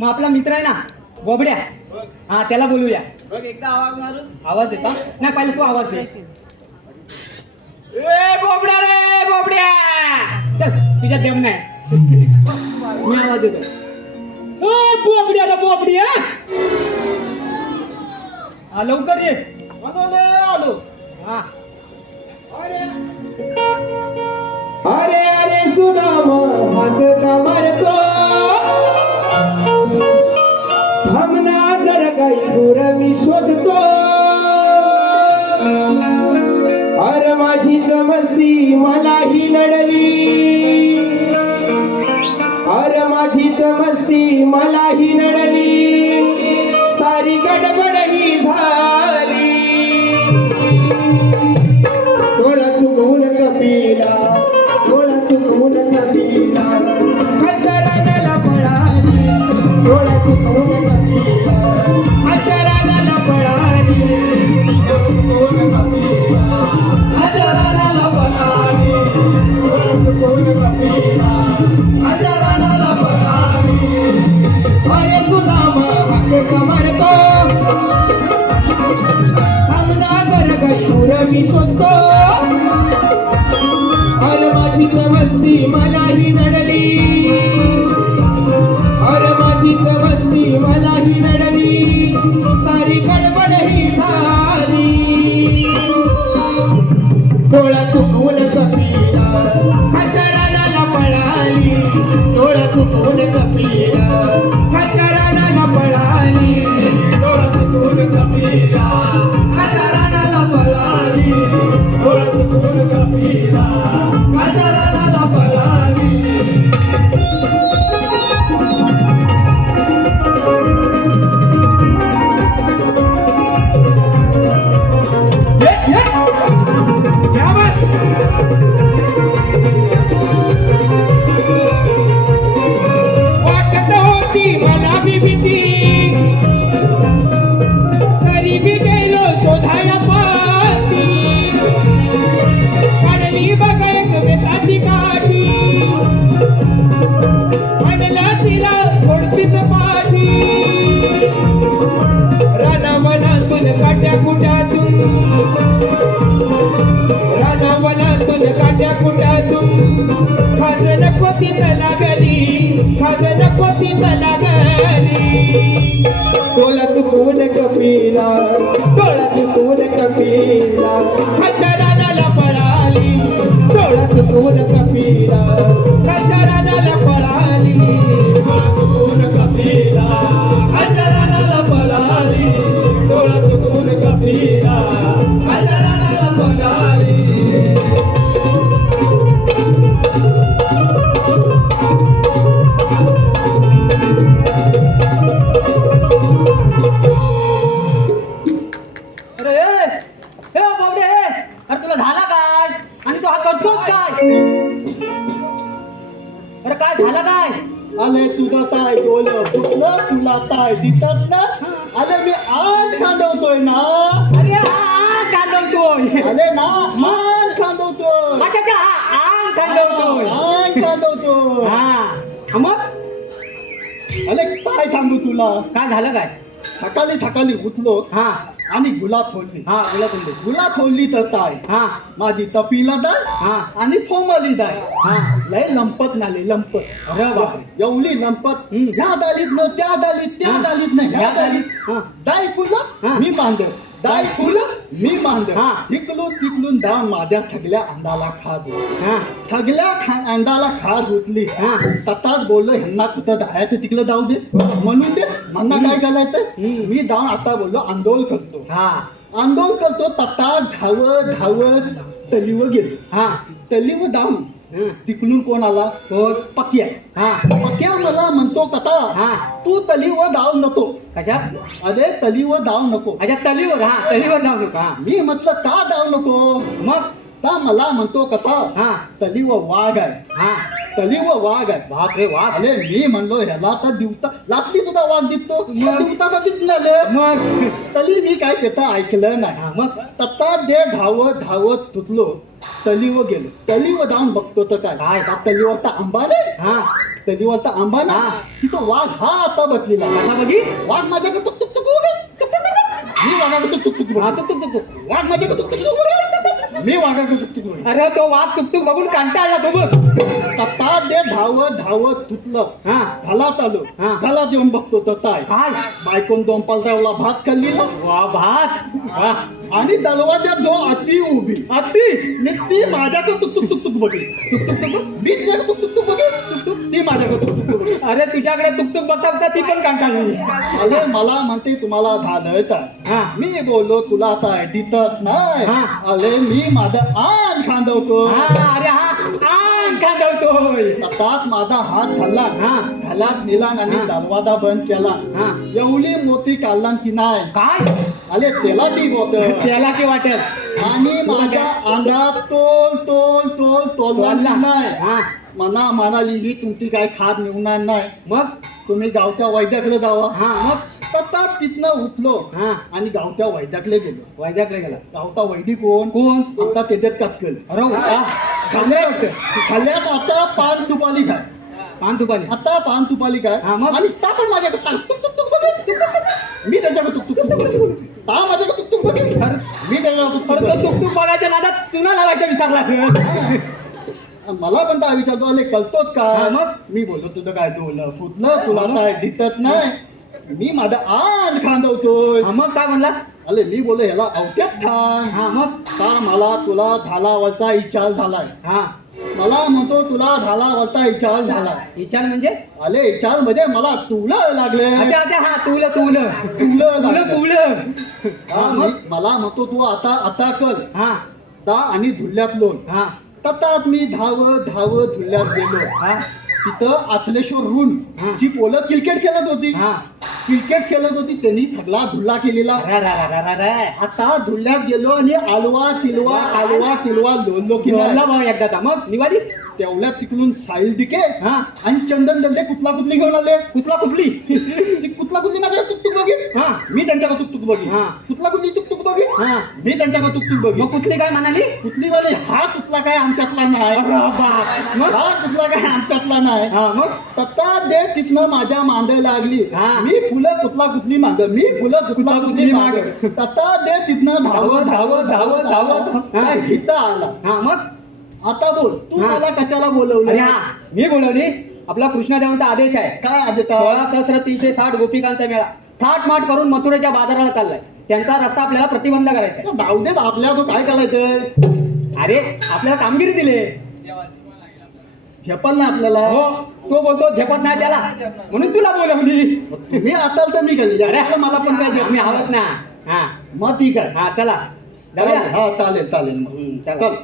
मग आपला मित्र आहे ना बोबड्या, हा त्याला बोलूया. बघ एकदा आवाज मारून. आवाज देता नाही, पहिले तू आवाज दे. ए बोबड्या रे बोबड्या, चल तुझ्या देम नाही मी आवाज देतो. ओ बोबड्या रे बोबड्या, हा लवकर ये. आलो. हा अरे अरे सुदाम हात का मारतो, थांबना जर काही दूर मी शोधतो. अरे माझीच मस्ती मलाही नडली, अरे माझीच मस्ती मलाही नडली, सारी गडबड ही झाली. डोळा चुकवून कपिला, डोळा चुकवून कपिला, हजाराला पळाली. डोळा चुकवून कपिला, हजाराला पळाली. डोळा चुकवून कपिला, हजाराला पळाली. डोळा चुकवून कपिला, हजाराला पळाली. अरे सुदाम हाक समरतो, थांबना कर गई दूर मी शोधतो. अरे माझीच मस्ती मलाही नडली, अरे माझीच मस्ती मलाही नडली, सारी गडबड ही झाली. डोळा चुकवून कपिला, हजाराला पळाली. डोळा चुकवून कपिला, हजाराला पळाली. डोळा चुकवून कपिला, हजाराला पळाली. डोळा चुकवून कपिला, हजाराला पळाली. क्या बात. वाटत होती मला भी भीती, तरी भी गेलो शोधाया पाठी. काढली बघा एक बेताची काठी, म्हणला तिला सोडतीच पाठी. रानावनातून काट्या कुट्यातून, रानावनातून काट्या कुट्यातून, खाज नको तिथं लागली, खाज नको तिथं लागली. डोळा चुकवून कपिला, डोळा चुकवून कपिला, हजाराला पळाली. डोळा चुकवून कपिला, हजाराला पळाली. डोळा चुकवून कपिला, हजाराला पळाली. डोळा चुकवून कपिला, हजाराला पळाली. अरे ए बोबड्या ए, अरे तुला झाला काय आणि तू हा करतोस काय. अरे काय झालं काय. आले तुझं काय डोलं फुटलं, तुला काय दिसत ना. आले मी आज खांदवतोय ना. अरे हा कांदवतोय. आले ना आज खांदवतोय. अच्छा हा आंग कांदवतोय. आज खांदवतोय. हा मग आले काय सांगू तुला. काय झालं काय. थकाली उठलो हा आणि गुलाब फोडली. हा बोला तुम्ही. गुलाब फोडली तर काय हा माझी तपीला दाय हा आणि फोमली दाय. हा लय लंपत नाले लंपत. अरे बापरे. एवढी लंपत. हम्म. ह्या दालीत न त्या दालीत, त्या हा. दालीत न ह्या ह्या दालीत. दालीत. हा. दाय फुलं हा. मी बांध, दाय फुलं मी बांध. हा. इकडून तिकडून दा माझ्या थगल्या अंदाला खात. हा थगल्या अंदाला खात उठली. हा. तताच बोललो ह्यांना कुठं जायचं तिकडे जाऊ दे म्हणून दे. म्हणणं काय करायचं. हम्म. मी जाऊन आता बोललो आंदोलन करतो. हा आंदोलन करतो. तता धावत धावत तलीवर गेलो. हा तलीवर जाऊन हं. तिकडून कोण आला. कोण. पक्या. हा पक्या मला म्हणतो कथा हा तू तलीवर धाव नको. कशा. अरे तलीवर धाव नको. अच्छा तलीवर. हा तलीवर जाऊ नका. हा मी म्हटलं का धाव नको. मग आता मला म्हणतो कथा हा तली व वाघ आहे हा तली व वाघ आहे बाप रे बाप अरे मी म्हणलो ह्याला तर दिवता लागली तुझा वाघ दिसतो मग? दिवता तर दिसलं मग तली मी काय त्याचं ऐकलं नाही हा मग तत्ता दे धावत धावत तुटलो तलीवर गेलो तलीवर जाऊन बघतो तर काय का तलीवर तर आंबा नाही हा तलीवर तर आंबा ना हा. तिथं वाघ हा आता बसलेला कसा बघी वाघ माझ्याकडे तुक तुक तुक उभे. तुक तुक तुक. मी वाघाकडे तुक तुक तुक हा उभे. तुक तुक तुक वाघ माझ्याकडे तुक तुक तुक उभे. मी वाघाकडे तुक तुक उभे. अरे तो वाघ तुक तुक बघून कंटाळला तो बघ तत्ता दे धावत धावत तुटलं हा घालात आलो हा. घालात येऊन बघतो तर काय काय बायकोन दोन पालतावला भात खाल्लीला वा भात वा आणि दरवाज्यात दो अति उभी अति ती माझ्याकडे तुक तुक तुक तुक बघी तुक तुक तुक मी तिच्याकडे तुक तुक तुक बघी तुक तुक ती माझ्याकडे तुक तुक तुक बघी अरे तुझ्याकडे तुक तुक बघता बघता ती पण कंटाळली अरे मला म्हणते तुम्हाला झालं तर हा मी बोललो तुला आता दिसत नाही हा. अरे मी माझं आण खांदवतो हा अरे हा आण खांदवतोय तसाच माझा हात धरला हा घालात नेला आणि हा. दरवाजा बंद केला हा एवढी मोठी काढला की नाही काय अरे त्याला ती होत त्याला की वाटत आणि माझ्या अंगात तोल तोल तोल तोलला बोलला. नाही हा मना म्हणाली ही तुमची काय खात निघणार नाही मग तुम्ही गावच्या वैद्याकडे जावा हा मग तसा तिथनं उठलो हा आणि गावच्या वैद्याकडे गेलो वैद्याकडे गेला गावचा वैदिक कोण कोण आता त्याच्यात काटकल अरे वा. खाल्ल्यात आता पान तुपाली काय पान तुपाली आता पान तुपाली काय हा, मग? आणि ता पण माझ्याकडे टाक, तुक तुक तुक बघ, तुक तुक तुक. मी त्याच्याकडे तुक तुक तुक बघ. ता माझ्याकडे तुक तुक बघ. मी त्याच्याकडे तुक अरे तुक तो बघ. तुक तुक बघायच्या नादात चुना लावायचा विसरला मला पण त्या विचारतो अरे कळतोच हा, काय मग? मी बोललो तुझं काय डोलं फुटलं तुला काय दिसत नाही मी माझा आज खांदवतोय हा मग काय म्हणला अरे मी बोललो ह्याला अवत्यात खान हा मग का मला तुला झाला वरचा विचार झालाय हा मला म्हणतो तुला झाला वरचा विचार झालाय विचार म्हणजे अरे विचार म्हणजे मला तुला लागले अच्छा अच्छा हा तुला तुला तुला तुला लागले तुला हा, मला म्हणतो तू आता आता कर हा ता आणि धुल्ल्यात लोन हा तताच मी धावत धावत धुल्ल्यात गेलो हा तिथं आचलेश्वर रून हा. जी पोलं क्रिकेट खेळत होती हा क्रिकेट खेळत होती त्यांनी सगळा धुल्ला केलेला रा रा रा रा रा आता धुल्ल्यात गेलो आणि आलवा तिलवा लोणलो की बोलला नाही. भाऊ एकदा का मग निवाली तेवढ्यात तिकडून साहिल दिके हा आणि चंदन दंडे कुठला कुठली घेऊन आले कुठला कुठली ती कुठला कुठली माझ्याकडे तुकतुक बघित हा मी त्यांच्याकडे तुकतुक बघित हा. कुठला कुठली तुकतुक बघित हा मी त्यांच्याकडे तुकतुक बघित मग कुठली काय म्हणाली कुठली वाले हा कुठला काय आमच्यातला नाही अरे बाप. मग हा कुठला काय आमच्यातला नाही हा मग तत्ता दे तिथनं माझ्या मांड लागली हा. मी फुलं कुठला कुठली माग मी फुलं कुठला कुठली माग तत्ता दे तिथनं धावत धावत, धावत, धावत. हा. काय हिता आला हा मग आता बोल तू हा. मला कशाला अरे बोलवलं हा मी बोलवली आपला कृष्णदेवांचा आदेश आहे काय आदेता 16,360 गोपिकांचा मेळा थाट माट करून मथुरेच्या बाजाराला चाललाय त्यांचा रस्ता आपल्याला प्रतिबंध करायचा आहे. जाऊ देत आपल्या तो काय करायचं अरे आपल्याला कामगिरी दिली झेपल ना आपल्याला हो तो बोलतो झेपत नाही त्याला म्हणून तुला बोलवली तुम्ही असाल तर मी कधी अरे मला पण काय आम्ही आहोत ना हा मग ठीक आहे हा चला जाऊया हा चालेल चालेल मग चला चल